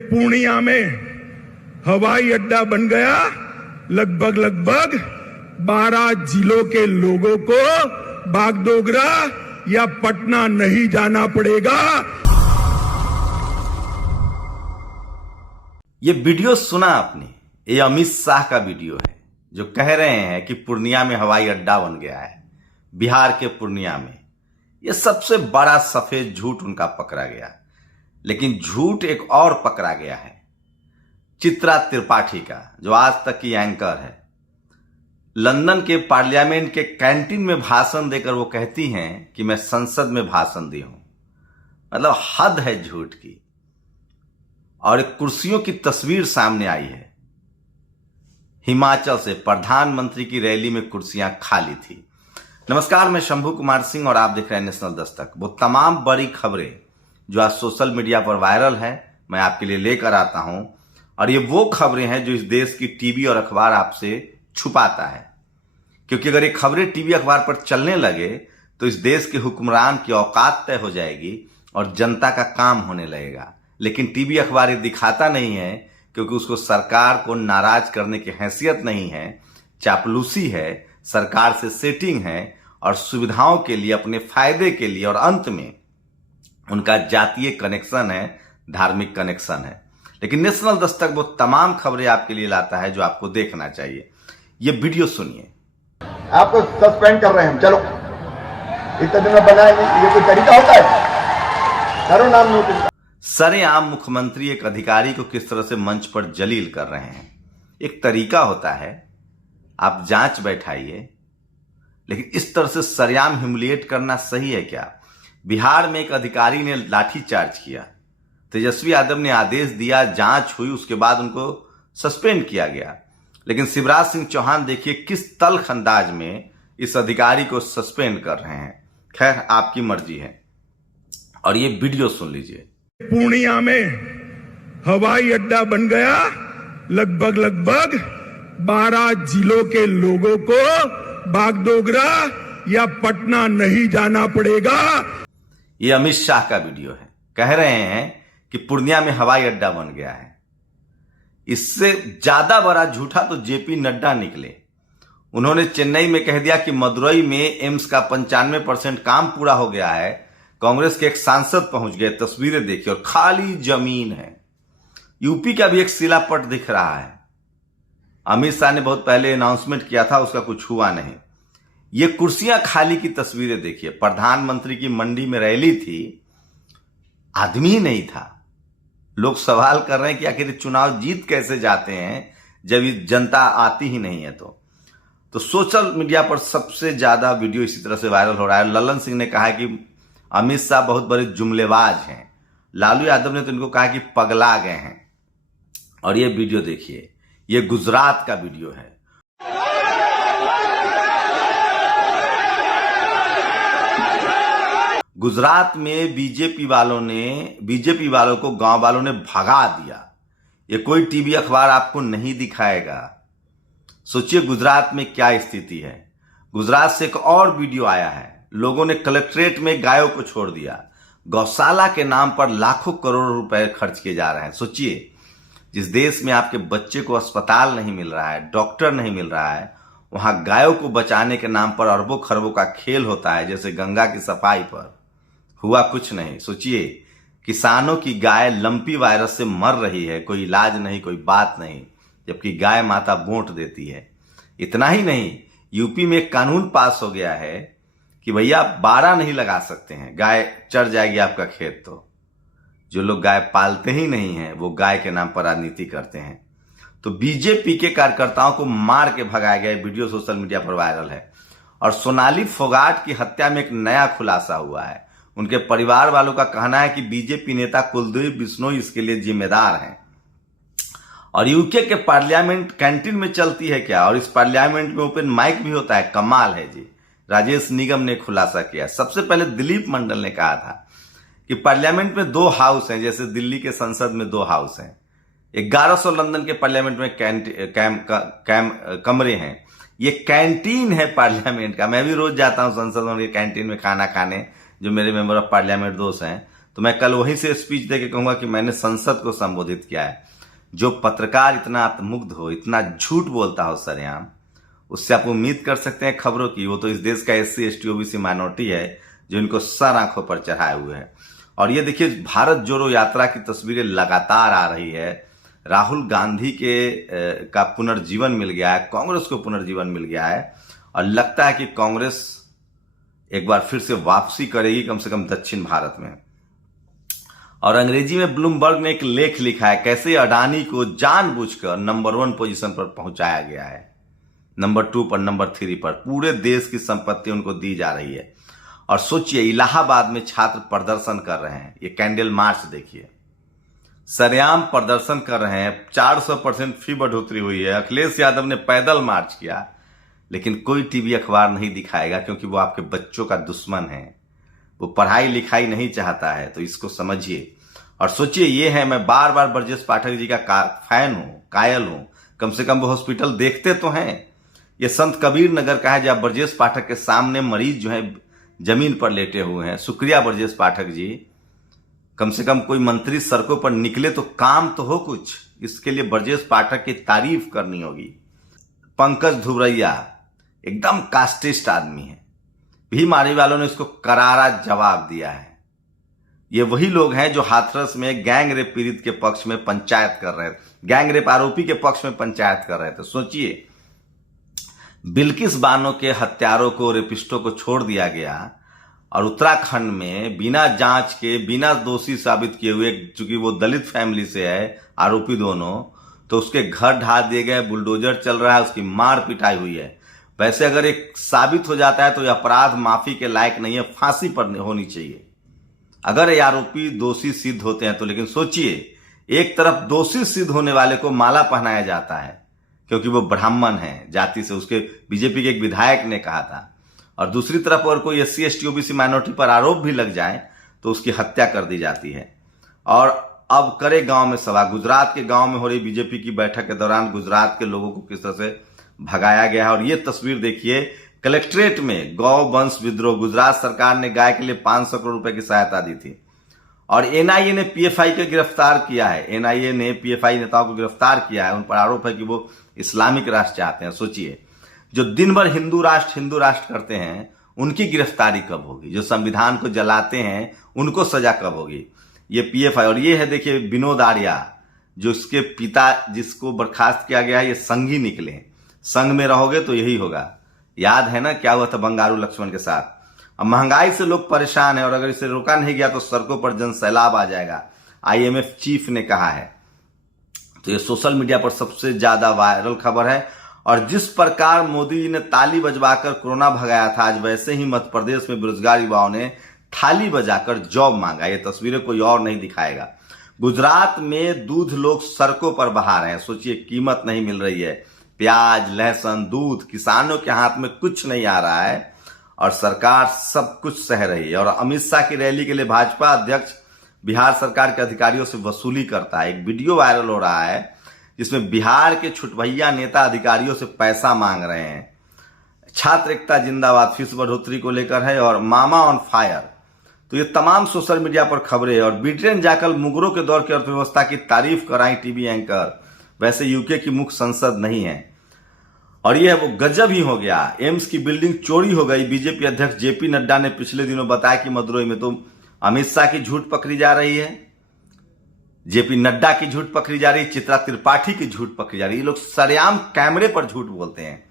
पूर्णिया में हवाई अड्डा बन गया। लगभग 12 जिलों के लोगों को बागडोगरा या पटना नहीं जाना पड़ेगा। ये वीडियो सुना आपने? ये अमित शाह का वीडियो है जो कह रहे हैं कि पूर्णिया में हवाई अड्डा बन गया है। बिहार के पूर्णिया में ये सबसे बड़ा सफेद झूठ उनका पकड़ा गया। लेकिन झूठ एक और पकड़ा गया है चित्रा त्रिपाठी का, जो आज तक की एंकर है। लंदन के पार्लियामेंट के कैंटीन में भाषण देकर वो कहती हैं कि मैं संसद में भाषण दी हूं। मतलब हद है झूठ की। और एक कुर्सियों की तस्वीर सामने आई है। हिमाचल से प्रधानमंत्री की रैली में कुर्सियां खाली थी। नमस्कार, मैं शंभू कुमार सिंह और आप देख रहे हैं नेशनल दस्तक। वो तमाम बड़ी खबरें जो आज सोशल मीडिया पर वायरल है, मैं आपके लिए लेकर आता हूं। और ये वो खबरें हैं जो इस देश की टीवी और अखबार आपसे छुपाता है। क्योंकि अगर ये खबरें टीवी अखबार पर चलने लगे तो इस देश के हुक्मरान की औकात तय हो जाएगी और जनता का काम होने लगेगा। लेकिन टीवी अखबार ये दिखाता नहीं है क्योंकि उसको सरकार को नाराज करने की हैसियत नहीं है, चापलूसी है, सरकार से सेटिंग है और सुविधाओं के लिए, अपने फायदे के लिए, और अंत में उनका जातीय कनेक्शन है, धार्मिक कनेक्शन है। लेकिन नेशनल दस्तक वो तमाम खबरें आपके लिए लाता है जो आपको देखना चाहिए। ये वीडियो सुनिए। आपको सस्पेंड कर रहे हैं हम, चलो इतने दिन में बनाएंगे, ये कोई तरीका होता है? करो नाम नोटिस। सरेआम मुख्यमंत्री एक अधिकारी को किस तरह से मंच पर जलील कर रहे हैं। एक तरीका होता है, आप जांच बैठाइए, लेकिन इस तरह से सरेआम ह्यूमिलिएट करना सही है क्या? बिहार में एक अधिकारी ने लाठीचार्ज किया, तेजस्वी यादव ने आदेश दिया, जांच हुई, उसके बाद उनको सस्पेंड किया गया। लेकिन शिवराज सिंह चौहान देखिए किस तल्ख अंदाज में इस अधिकारी को सस्पेंड कर रहे हैं। खैर, आपकी मर्जी है। और ये वीडियो सुन लीजिए। पूर्णिया में हवाई अड्डा बन गया। लगभग 12 जिलों के लोगों को बागडोगरा या पटना नहीं जाना पड़ेगा। ये अमित शाह का वीडियो है। कह रहे हैं कि पूर्णिया में हवाई अड्डा बन गया है। इससे ज्यादा बड़ा झूठा तो जेपी नड्डा निकले। उन्होंने चेन्नई में कह दिया कि मदुरई में एम्स का 95% काम पूरा हो गया है। कांग्रेस के एक सांसद पहुंच गए, तस्वीरें देखिए, और खाली जमीन है। यूपी का भी एक शिलापट दिख रहा है। अमित शाह ने बहुत पहले अनाउंसमेंट किया था, उसका कुछ हुआ नहीं। ये कुर्सियां खाली की तस्वीरें देखिए। प्रधानमंत्री की मंडी में रैली थी, आदमी ही नहीं था। लोग सवाल कर रहे हैं कि आखिर चुनाव जीत कैसे जाते हैं जब जनता आती ही नहीं है। तो सोशल मीडिया पर सबसे ज्यादा वीडियो इसी तरह से वायरल हो रहा है। ललन सिंह ने कहा कि अमित शाह बहुत बड़े जुमलेबाज हैं। लालू यादव ने तो इनको कहा कि पगला गए हैं। और ये वीडियो देखिए, ये गुजरात का वीडियो है। गुजरात में बीजेपी वालों को गांव वालों ने भगा दिया। ये कोई टीवी अखबार आपको नहीं दिखाएगा। सोचिए गुजरात में क्या स्थिति है। गुजरात से एक और वीडियो आया है। लोगों ने कलेक्ट्रेट में गायों को छोड़ दिया। गौशाला के नाम पर लाखों करोड़ों रुपए खर्च किए जा रहे हैं। सोचिए, जिस देश में आपके बच्चे को अस्पताल नहीं मिल रहा है, डॉक्टर नहीं मिल रहा है, वहां गायों को बचाने के नाम पर अरबों खरबों का खेल होता है। जैसे गंगा की सफाई पर हुआ कुछ नहीं। सोचिए, किसानों की गाय लंपी वायरस से मर रही है, कोई इलाज नहीं, कोई बात नहीं, जबकि गाय माता वोट देती है। इतना ही नहीं, यूपी में एक कानून पास हो गया है कि भैया 12 नहीं लगा सकते हैं, गाय चढ़ जाएगी आपका खेत। तो जो लोग गाय पालते ही नहीं हैं वो गाय के नाम पर राजनीति करते हैं। तो बीजेपी के कार्यकर्ताओं को मार के भगाया गया। वीडियो सोशल मीडिया पर वायरल है। और सोनाली फोगाट की हत्या में एक नया खुलासा हुआ है। उनके परिवार वालों का कहना है कि बीजेपी नेता कुलदीप बिश्नोई इसके लिए जिम्मेदार हैं। और यूके के पार्लियामेंट कैंटीन में चलती है क्या? और इस पार्लियामेंट में ओपन माइक भी होता है। कमाल है जी। राजेश निगम ने खुलासा किया। सबसे पहले दिलीप मंडल ने कहा था कि पार्लियामेंट में 2 हाउस हैं, जैसे दिल्ली के संसद में 2 हाउस हैं। 1100 लंदन के पार्लियामेंट में कमरे हैं। ये कैंटीन है पार्लियामेंट का। मैं भी रोज जाता हूं संसद में कैंटीन में खाना खाने, जो मेरे मेंबर ऑफ पार्लियामेंट दोस्त हैं। तो मैं कल वहीं से स्पीच देके कहूंगा कि मैंने संसद को संबोधित किया है। जो पत्रकार इतना आत्ममुग्ध हो, इतना झूठ बोलता हो सरेआम, उससे आप उम्मीद कर सकते हैं खबरों की। वो तो इस देश का SC ST OBC माइनॉरिटी है जो इनको सर आंखों पर चढ़ाए हुए है। और ये देखिए, भारत जोड़ो यात्रा की तस्वीरें लगातार आ रही है। राहुल गांधी का पुनर्जीवन मिल गया है, कांग्रेस को पुनर्जीवन मिल गया है, और लगता है कि कांग्रेस एक बार फिर से वापसी करेगी, कम से कम दक्षिण भारत में। और अंग्रेजी में ब्लूमबर्ग ने एक लेख लिखा है, कैसे अडानी को जानबूझकर नंबर 1 पोजीशन पर पहुंचाया गया है, नंबर 2 पर, नंबर 3 पर। पूरे देश की संपत्ति उनको दी जा रही है। और सोचिए, इलाहाबाद में छात्र प्रदर्शन कर रहे हैं, ये कैंडल मार्च देखिए, सरेआम प्रदर्शन कर रहे हैं। 400% फी बढ़ोतरी हुई है। अखिलेश यादव ने पैदल मार्च किया, लेकिन कोई टीवी अखबार नहीं दिखाएगा, क्योंकि वो आपके बच्चों का दुश्मन है। वो पढ़ाई लिखाई नहीं चाहता है, तो इसको समझिए। और सोचिए, ये है, मैं बार बार ब्रजेश पाठक जी का फैन हूं, कायल हूं। कम से कम वो हॉस्पिटल देखते तो हैं। ये संत कबीर नगर का है, जहां ब्रजेश पाठक के सामने मरीज जो है जमीन पर लेटे हुए हैं। शुक्रिया ब्रजेश पाठक जी, कम से कम कोई मंत्री सड़कों पर निकले तो काम तो हो कुछ। इसके लिए ब्रजेश पाठक की तारीफ करनी होगी। पंकज धुरैया एकदम कास्टिस्ट आदमी है। भीम आर्मी वालों ने इसको करारा जवाब दिया है। ये वही लोग हैं जो हाथरस में गैंग रेप पीड़ित के पक्ष में पंचायत कर रहे थे, गैंग रेप आरोपी के पक्ष में पंचायत कर रहे थे। सोचिए, बिल्किस बानो के हत्यारों को, रेपिस्टों को छोड़ दिया गया, और उत्तराखंड में बिना जांच के, बिना दोषी साबित किए हुए, चूंकि वो दलित फैमिली से है आरोपी दोनों, तो उसके घर ढा दिए गए, बुलडोजर चल रहा है, उसकी मार पिटाई हुई है। वैसे अगर एक साबित हो जाता है तो यह अपराध माफी के लायक नहीं है, फांसी पर होनी चाहिए अगर ये आरोपी दोषी सिद्ध होते हैं तो। लेकिन सोचिए, एक तरफ दोषी सिद्ध होने वाले को माला पहनाया जाता है क्योंकि वो ब्राह्मण है जाति से, उसके बीजेपी के एक विधायक ने कहा था, और दूसरी तरफ अगर कोई SC ST OBC माइनॉरिटी पर आरोप भी लग जाए तो उसकी हत्या कर दी जाती है। और अब करे गांव में सभा। गुजरात के गांव में हो रही बीजेपी की बैठक के दौरान गुजरात के लोगों को किस तरह से भगाया गया है। और ये तस्वीर देखिए, कलेक्ट्रेट में गौ वंश विद्रोह। गुजरात सरकार ने गाय के लिए 500 करोड़ रुपए की सहायता दी थी, और NIA ने PFI को गिरफ्तार किया है। NIA ने PFI नेताओं को गिरफ्तार किया है। उन पर आरोप है कि वो इस्लामिक राष्ट्र चाहते हैं। सोचिए, जो दिन भर हिंदू राष्ट्र करते हैं, उनकी गिरफ्तारी कब होगी? जो संविधान को जलाते हैं, उनको सजा कब होगी? ये PFI। और ये है देखिए विनोद आर्या, जो उसके पिता जिसको बर्खास्त किया गया है, ये संघी निकले। संघ में रहोगे तो यही होगा। याद है ना क्या हुआ था बंगारू लक्ष्मण के साथ? अब महंगाई से लोग परेशान है, और अगर इसे रोका नहीं गया तो सड़कों पर जन सैलाब आ जाएगा, IMF चीफ ने कहा है। तो ये सोशल मीडिया पर सबसे ज्यादा वायरल खबर है। और जिस प्रकार मोदी जी ने ताली बजवाकर कोरोना भगाया था, आज वैसे ही मध्य प्रदेश में बेरोजगार युवाओं ने थाली बजाकर जॉब मांगा। ये तस्वीरें कोई और नहीं दिखाएगा। गुजरात में दूध लोग सड़कों पर बहा रहे हैं। सोचिए, कीमत नहीं मिल रही है। प्याज, लहसुन, दूध, किसानों के हाथ में कुछ नहीं आ रहा है, और सरकार सब कुछ सह रही है। और अमित शाह की रैली के लिए भाजपा अध्यक्ष बिहार सरकार के अधिकारियों से वसूली करता है। एक वीडियो वायरल हो रहा है जिसमें बिहार के छुटभैया नेता अधिकारियों से पैसा मांग रहे हैं। छात्र एकता जिंदाबाद फीस बढ़ोतरी को लेकर है, और मामा ऑन फायर। तो ये तमाम सोशल मीडिया पर खबरें। और ब्रिटेन जाकर मुगलों के दौर की अर्थव्यवस्था की तारीफ कराई टीवी एंकर। वैसे यूके की मुख्य संसद नहीं है। और यह वो गजब ही हो गया, एम्स की बिल्डिंग चोरी हो गई। बीजेपी अध्यक्ष JP नड्डा ने पिछले दिनों बताया कि मदुरई में तो अमित शाह की झूठ पकड़ी जा रही है, JP नड्डा की झूठ पकड़ी जा रही है, चित्रा त्रिपाठी की झूठ पकड़ी जा रही है। ये लोग सरेआम कैमरे पर झूठ बोलते हैं,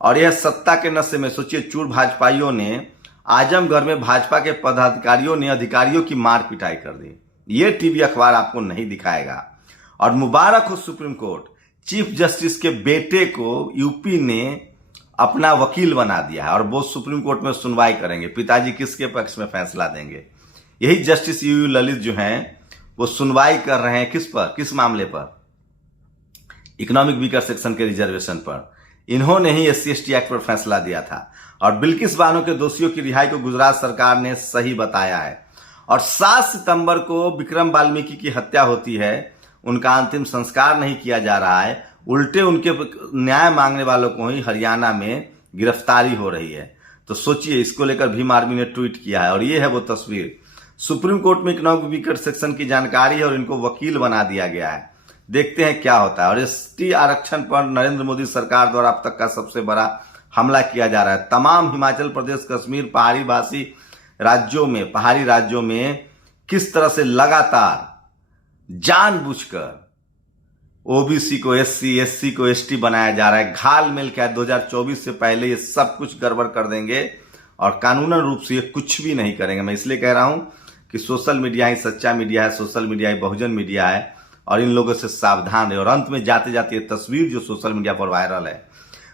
और यह सत्ता के नशे में। सोचिए, चूर भाजपाइयों ने आजमगढ़ में भाजपा के पदाधिकारियों ने अधिकारियों की मार पिटाई कर दी। ये टीवी अखबार आपको नहीं दिखाएगा। और मुबारक हो सुप्रीम कोर्ट, चीफ जस्टिस के बेटे को यूपी ने अपना वकील बना दिया है, और वो सुप्रीम कोर्ट में सुनवाई करेंगे। पिताजी किसके पक्ष में फैसला देंगे? यही जस्टिस UU ललित जो हैं, वो सुनवाई कर रहे हैं। किस पर? किस मामले पर? इकोनॉमिक वीकर सेक्शन के रिजर्वेशन पर। इन्होंने ही SC ST एक्ट पर फैसला दिया था। और बिल्किस बानो के दोषियों की रिहाई को गुजरात सरकार ने सही बताया है। और 7 सितंबर को विक्रम वाल्मीकि की हत्या होती है, उनका अंतिम संस्कार नहीं किया जा रहा है, उल्टे उनके न्याय मांगने वालों को ही हरियाणा में गिरफ्तारी हो रही है। तो सोचिए, इसको लेकर भीम आर्मी ने ट्वीट किया है। और ये है वो तस्वीर। सुप्रीम कोर्ट में इकोनॉमिक वीकर सेक्शन की जानकारी है और इनको वकील बना दिया गया है। देखते हैं क्या होता है। और एसटी आरक्षण पर नरेंद्र मोदी सरकार द्वारा अब तक का सबसे बड़ा हमला किया जा रहा है। तमाम हिमाचल प्रदेश, कश्मीर, पहाड़ी राज्यों में किस तरह से लगातार जानबूझकर ओबीसी को एससी, एससी को एसटी बनाया जा रहा है। घाल मिल के 2024 से पहले ये सब कुछ गड़बड़ कर देंगे और कानूनन रूप से ये कुछ भी नहीं करेंगे। मैं इसलिए कह रहा हूं कि सोशल मीडिया ही सच्चा मीडिया है, सोशल मीडिया ही बहुजन मीडिया है और इन लोगों से सावधान रहे। और अंत में जाते जाते ये तस्वीर जो सोशल मीडिया पर वायरल है,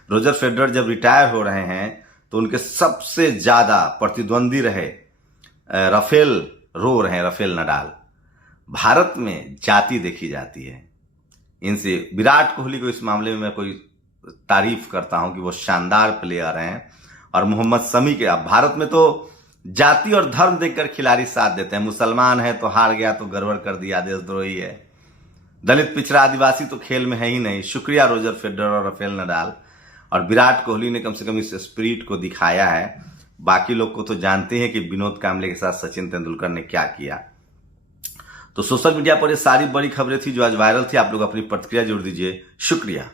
रोजर फेडरर जब रिटायर हो रहे हैं तो उनके सबसे ज्यादा प्रतिद्वंदी रहे राफेल रो रहे हैं, राफेल नडाल। भारत में जाति देखी जाती है। इनसे विराट कोहली को इस मामले में मैं कोई तारीफ करता हूं कि वो शानदार प्लेयर हैं। और मोहम्मद शमी के, अब भारत में तो जाति और धर्म देखकर खिलाड़ी साथ देते हैं। मुसलमान है तो हार गया तो गड़बड़ कर दिया, देशद्रोही है। दलित, पिछड़ा, आदिवासी तो खेल में है ही नहीं। शुक्रिया रोजर फेडरर और राफेल नडाल। और विराट कोहली ने कम से कम इस स्पिरिट को दिखाया है। बाकी लोग को तो जानते हैं कि विनोद कांबले के साथ सचिन तेंदुलकर ने क्या किया। तो सोशल मीडिया पर ये सारी बड़ी खबरें थी जो आज वायरल थी। आप लोग अपनी प्रतिक्रिया जोड़ दीजिए। शुक्रिया।